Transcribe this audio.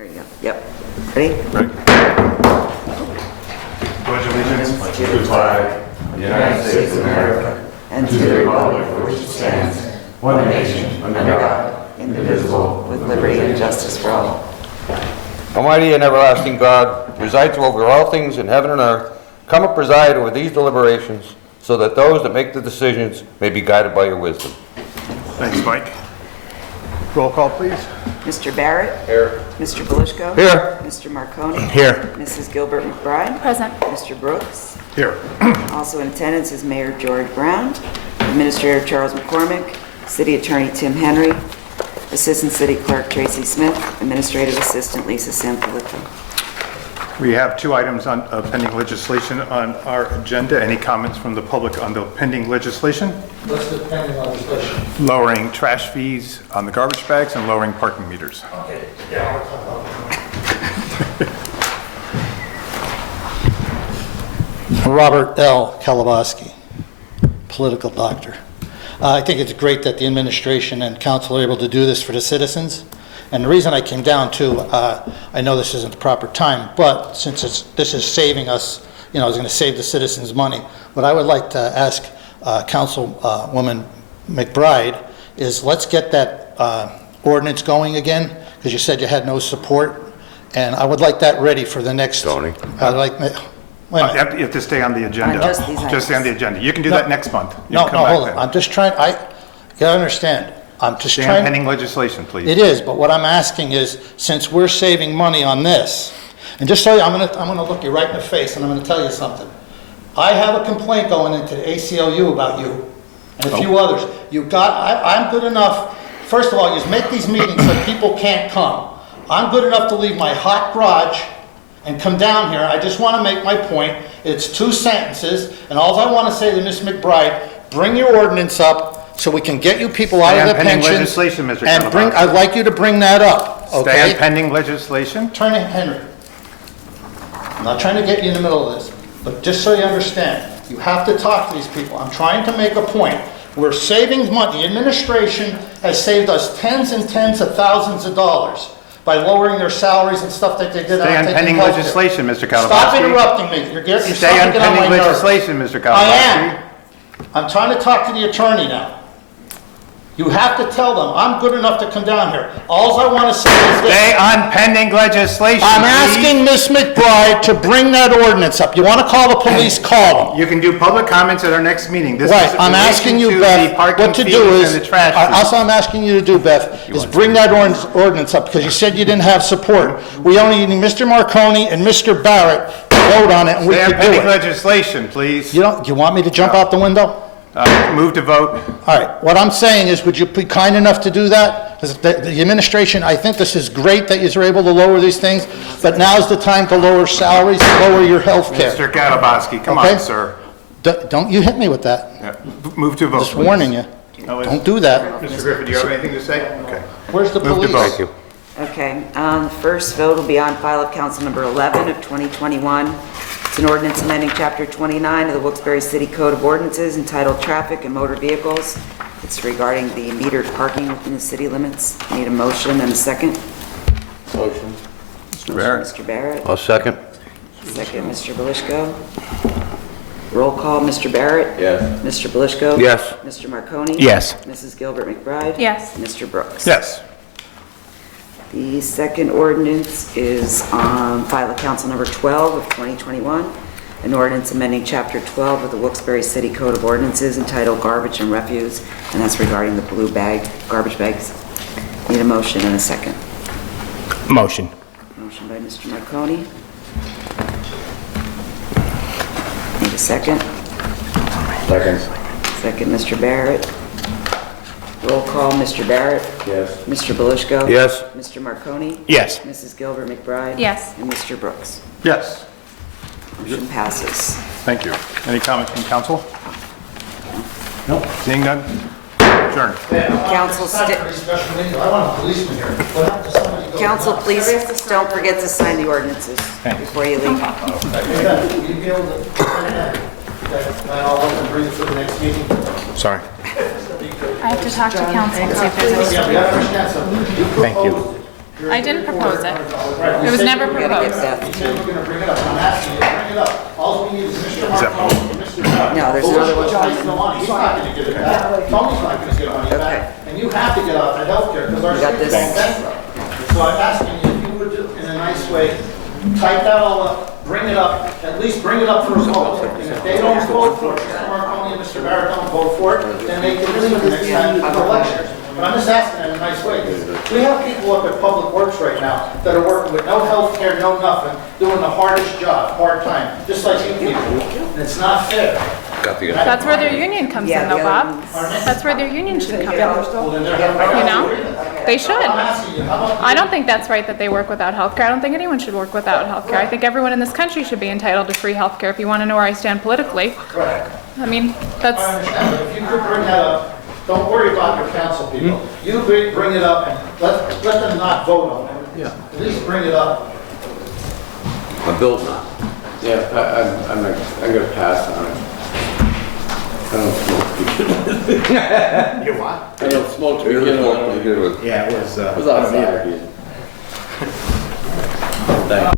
There you go. Yep. Ready? Right. Pledge allegiance to the flag of the United States of America and to the republic for which it stands, one nation, under God, indivisible, with liberty and justice for all. Almighty and everlasting God, who resides over all things in heaven and earth, come and preside over these deliberations, so that those that make the decisions may be guided by your wisdom. Thanks, Mike. Roll call, please. Mr. Barrett? Here. Mr. Belishko? Here. Mr. Marconi? Here. Mrs. Gilbert McBride? Present. Mr. Brooks? Here. Also in attendance is Mayor George Brown, Administrator Charles McCormick, City Attorney Tim Henry, Assistant City Clerk Tracy Smith, Administrative Assistant Lisa Sanfilippo. We have 2 items on pending legislation on our agenda. Any comments from the public on the pending legislation? What's the pending legislation? Lowering trash fees on the garbage bags and lowering parking meters. Okay, yeah, I'll talk about it. Robert L. Kalabowski, political doctor. I think it's great that the administration and council are able to do this for the citizens. And the reason I came down to, I know this isn't the proper time, but since this is saving us, it's going to save the citizens money. What I would like to ask Councilwoman McBride is let's get that ordinance going again, because you said you had no support, and I would like that ready for the next. Tony. I'd like. Wait a minute. You have to stay on the agenda. On just these items. Stay on the agenda. You can do that next month. You No, can come back hold on. then. I'm just trying. You gotta understand. I'm just Stay on trying. pending legislation, please. It is, but what I'm asking is, since we're saving money on this, and just so you, I'm gonna look you right in the face and I'm gonna tell you something. I have a complaint going into the ACLU about you and a few others. I'm good enough, first of all, you make these meetings so people can't come. I'm good enough to leave my hot garage and come down here. I just wanna make my point. It's 2 sentences, and all I wanna say to Ms. McBride, bring your ordinance up, so we can get you people out of the pending pensions. legislation, Mr. And Kalabowski. I'd like you to bring that up, Stay okay? on pending legislation. Turn it, Henry. I'm not trying to get you in the middle of this, but just so you understand, you have to talk to these people. I'm trying to make a point. We're saving money. The administration has saved us tens and tens of thousands of dollars by lowering their salaries and stuff that they did. Stay on pending legislation, Mr. Kalabowski. Stop interrupting me. You're Stay starting on to get on my pending nerves. legislation, Mr. Kalabowski. I am. I'm trying to talk to the attorney now. You have to tell them, I'm good enough to come down here. All I want to say is this. Stay on pending legislation, I'm please. asking Ms. McBride to bring that ordinance up. You want to call the police, call them. You can do public comments at our next meeting. This Right, is in I'm asking you, relation to Beth, the parking what to fees do and is, the trash also fees. I'm asking you to do, Beth, is bring that ordinance up, because you said you didn't have support. We only need Mr. Marconi and Mr. Barrett to vote on it, and we Stay on can do pending it. legislation, please. You want me to jump out the window? Move to vote. All right, what I'm saying is, would you be kind enough to do that? 'Cause the administration, I think this is great that you're able to lower these things, but now's the time to lower salaries, lower your health care. Mr. Kalabowski, come Okay. on, sir. Don't you hit me with that. Yeah. Move to vote, Just please. warning you. Don't do that. Mr. Griffin, do you have anything to say? Okay. Where's the Move to police? vote. Thank you. Okay, the first vote will be on file of council number 11 of 2021. It's an ordinance amending chapter 29 of the Wilkes-Barre City Code of Ordinances entitled Traffic and Motor Vehicles. It's regarding the metered parking within the city limits. Need a motion and a second. Motion. Mr. Barrett. Mr. Barrett, I'll second. second Mr. Belishko. Roll call, Mr. Barrett. Yes. Mr. Belishko. Yes. Mr. Marconi. Yes. Mrs. Gilbert McBride. Yes. Mr. Brooks. Yes. The second ordinance is on file of council number 12 of 2021, an ordinance amending chapter 12 of the Wilkes-Barre City Code of Ordinances entitled Garbage and Refuse, and that's regarding the blue garbage bags. Need a motion and a second. Motion. Motion by Mr. Marconi. Need a second. Second. Second, Mr. Barrett. Roll call, Mr. Barrett. Yes. Mr. Belishko. Yes. Mr. Marconi. Yes. Mrs. Gilbert McBride. Yes. And Mr. Brooks. Yes. Motion passes. Thank you. Any comments from council? No. Seeing none? Adjourn. Council I want a policeman here. What happened to somebody go- Council, please don't forget to sign the ordinances before you leave. Hey, Ben, will you be able to sign that? Okay, I'll let them bring it to the next meeting. Sorry. I have to talk to council and see if there's any. Yeah, we gotta understand something. Thank you. I didn't propose it. It was never proposed. You said we're gonna bring it up, I'm asking you to bring it up. All we need is Mr. Marcone and Mr. Bell. No, there's another one Johnny's coming. the money, he's not gonna give it back. Tony's not gonna get money back. And you have to get out that healthcare, because our You got city's this? going bankrupt. So I'm asking you if you would, in a nice way, type that all up, bring it up, at least bring it up for a vote. And if they don't vote for it, Mr. Marcone and Mr. Barrett don't vote for it, then they can leave next time for elections. But I'm just asking in a nice way. We have people up at Public Works right now that are working with no health care, no nothing, doing the hardest job, part-time, just like you people. And it's not fair. That's where their union comes in though, Bob. That's where their union should come in. Well, then they're having- You know? They should. I'm asking you, how about I don't think that's right that they work without healthcare. I don't think anyone should work without healthcare. I think everyone in this country should be entitled to free healthcare if you want to know where I stand politically. Correct. I mean, I that's, understand, but if you could bring that up, don't worry about your council people. You bring it up and let them not vote on it. Yeah. At least bring it up. A bill's not. Yeah, I'm gonna pass on it. I don't smoke. You what? I don't smoke to begin with. Yeah, it was, It was outside. Thanks.